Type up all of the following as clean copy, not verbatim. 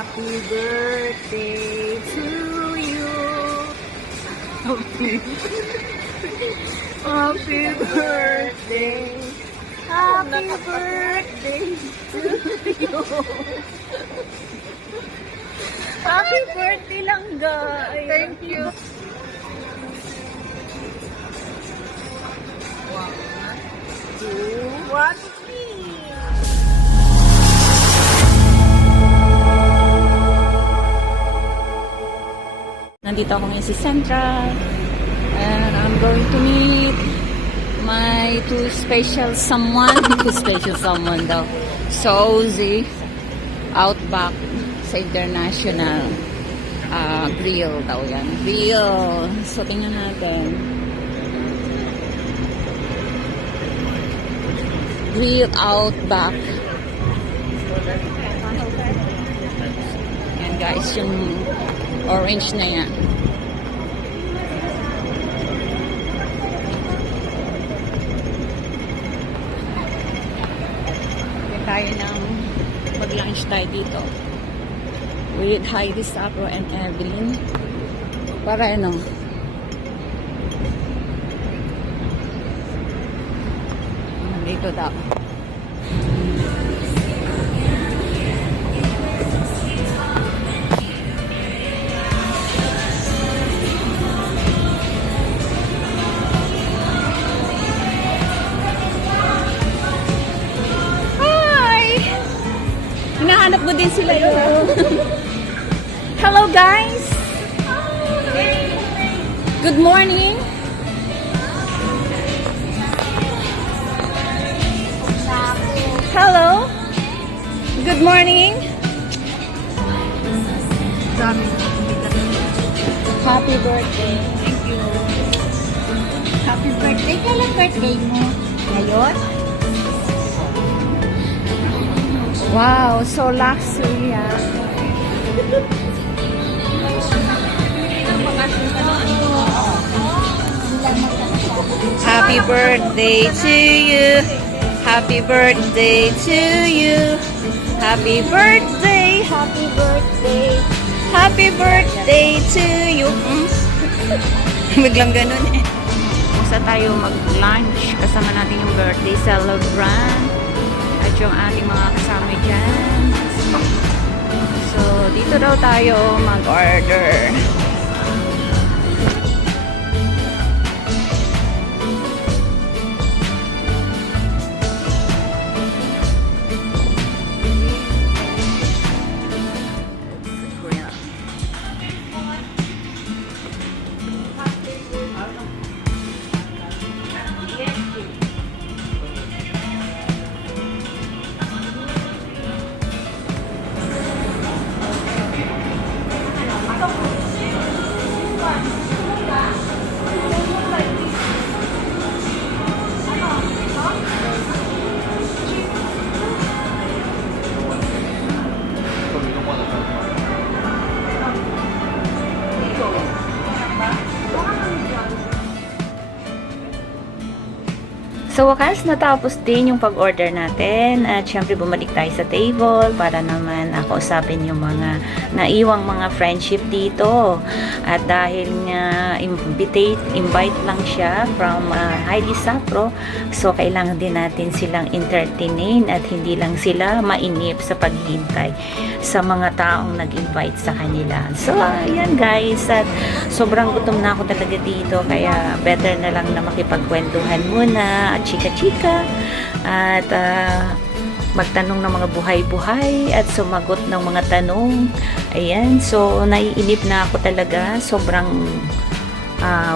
Happy birthday to you. Happy birthday. Happy birthday to you. Happy birthday lang, guys. Thank you. One, three. Nandito ako ngayon sa Central and I'm going to meet my two special someone. Two special someone daw. So, Ozzy, Outback sa International Grill daw yan. Grill. So, tingnan natin. Grill Outback. Yan guys, yung orange na yan. Yan tayo ng mag-lunch tayo dito. With Heidi Sapro and Evelyn. Para ano? Dito daw. Hinahanap mo din sila yun. Hello guys! Good morning! Hello! Good morning! Happy birthday! Thank you. Happy birthday. Kailan birthday mo? Ngayon? Wow, so luxury ah. Happy birthday to you. Happy birthday to you. Happy birthday. Happy birthday. Happy birthday to you. Biglang ganun eh. Basta tayo mag-lunch. Kasama natin yung birthday celebrant. At yung ating mga kasama dyan. So, dito daw tayo mag-order. So, wakas natapos din yung pag-order natin at syempre bumalik tayo sa table para naman kausapin yung mga naiwang mga friendship dito. At dahil nga invite lang siya from Heidi Sapro, so kailangan din natin silang entertainin at hindi lang sila mainip sa paghihintay sa mga taong nag-invite sa kanila. So, ayan guys, at sobrang gutom na ako talaga dito kaya better na lang na makipagkwentuhan muna at chika-chika at magtanong ng mga buhay-buhay at sumagot ng mga tanong. Ayan, so naiinip na ako talaga. Sobrang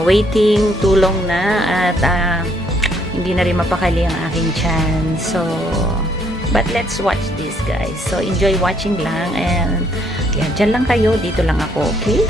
waiting, tulong na at hindi na rin mapakali ang aking chance. So, but let's watch this guys. So, enjoy watching lang and yan, dyan lang kayo. Dito lang ako, okay?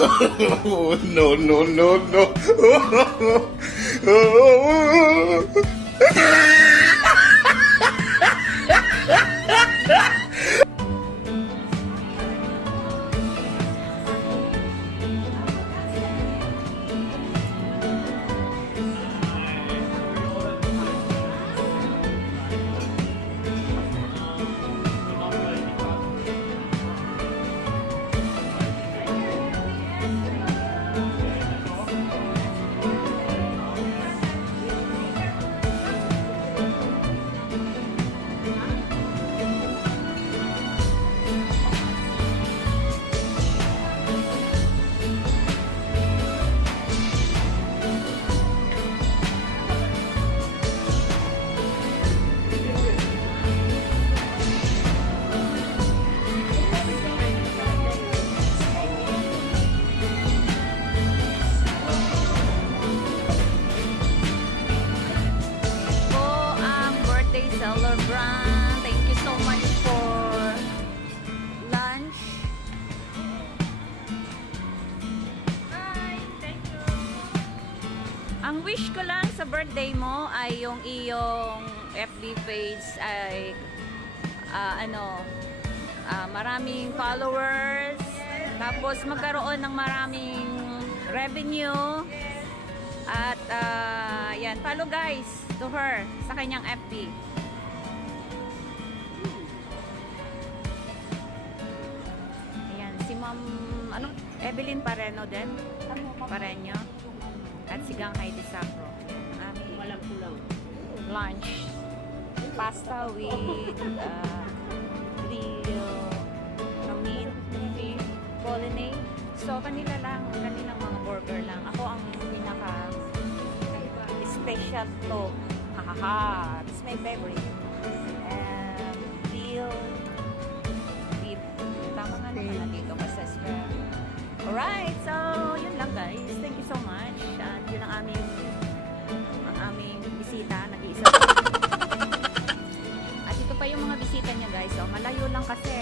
Oh, no, no, no, no. Po ang birthday celebrant. Thank you so much for lunch. Bye. Thank you. Ang wish ko lang sa birthday mo ay yung iyong FB page ay maraming followers, tapos magkaroon ng maraming revenue. At yan, follow guys to her sa kanyang FB. Ayan, si Ma'am Evelyn Pareno din. Pareño. At si Gang Heidi Sacro. Ang aming lunch. Pasta with meat, fish, bolognese. So, kanilang mga burger lang. Ako ang pinaka special to. Hahaha. This is my favorite. And beef. Tama nga naman na dito kasi square. Alright, so yun lang guys. Thank you so much. And yun ang aming bisita. Nag-iisa pa. At ito pa yung mga bisita niya guys. So, malayo lang kasi.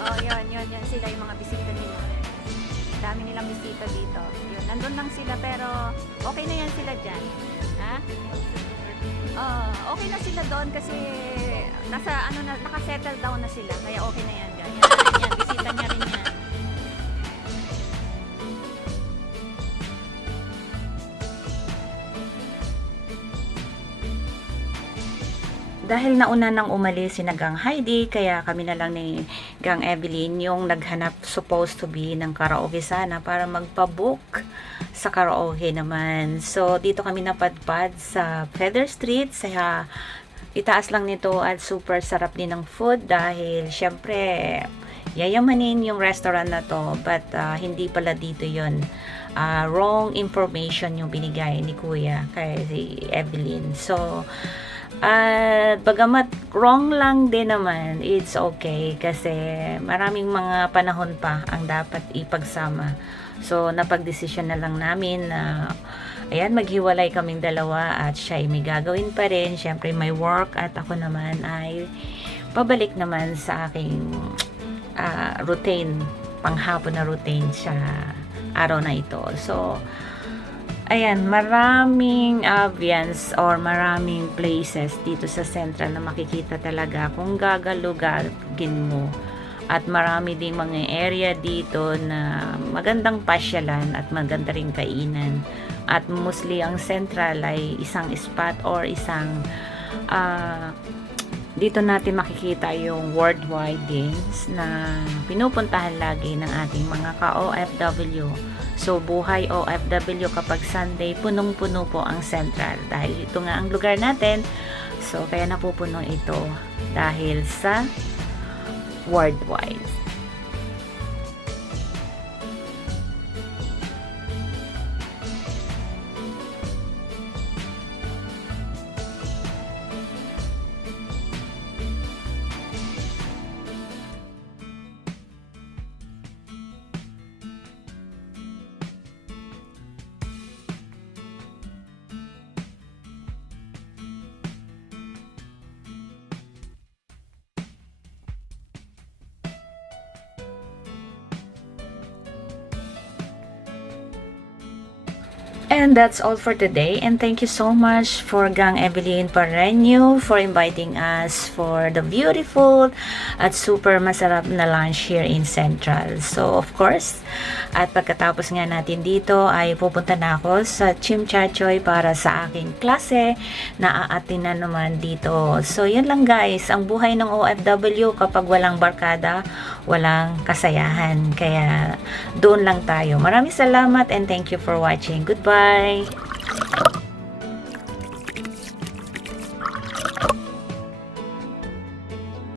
Oh, yun sila yung mga bisita nila. Dami nilang bisita dito. Yun, nandun lang sila pero okay na yan sila dyan. Ha? Okay na sila doon kasi naka-settle down na sila. Kaya okay na yan dyan. Yan, bisita niya rin yan. Dahil nauna nang umalis si Gang Heidi, kaya kami na lang ni Gang Evelyn yung naghanap supposed to be ng karaoke sana para magpa-book sa karaoke naman. So, dito kami napadpad sa Feather Street. Sa itaas lang nito at super sarap din ng food dahil syempre yayamanin yung restaurant na to, but hindi pala dito yon. Wrong information yung binigay ni Kuya kay si Evelyn. So, bagamat wrong lang din naman, it's okay kasi maraming mga panahon pa ang dapat ipagsama. So, napag-desisyon na lang namin na ayan, maghiwalay kaming dalawa at siya ay may gagawin pa rin. Siyempre, may work at ako naman ay pabalik naman sa aking routine, panghapon na routine sa araw na ito. So, ayan, maraming ambience or maraming places dito sa Central na makikita talaga kung gagalugagin mo. At marami ding mga area dito na magandang pasyalan at maganda ring kainan. At mostly ang Central ay isang spot or isang dito natin makikita yung worldwide games na pinupuntahan lagi ng ating mga ka-OFW. So, buhay OFW kapag Sunday, punong-puno po ang Central. Dahil ito nga ang lugar natin. So, kaya napupuno ito dahil sa worldwide. And that's all for today. And thank you so much for Gang Evelyn Pareño for inviting us for the beautiful at super masarap na lunch here in Central. So, of course, at pagkatapos nga natin dito ay pupunta na ako sa Chimchachoy para sa aking klase na aatinan naman dito. So, yun lang guys. Ang buhay ng OFW kapag walang barkada, walang kasayahan. Kaya, doon lang tayo. Maraming salamat and thank you for watching. Goodbye!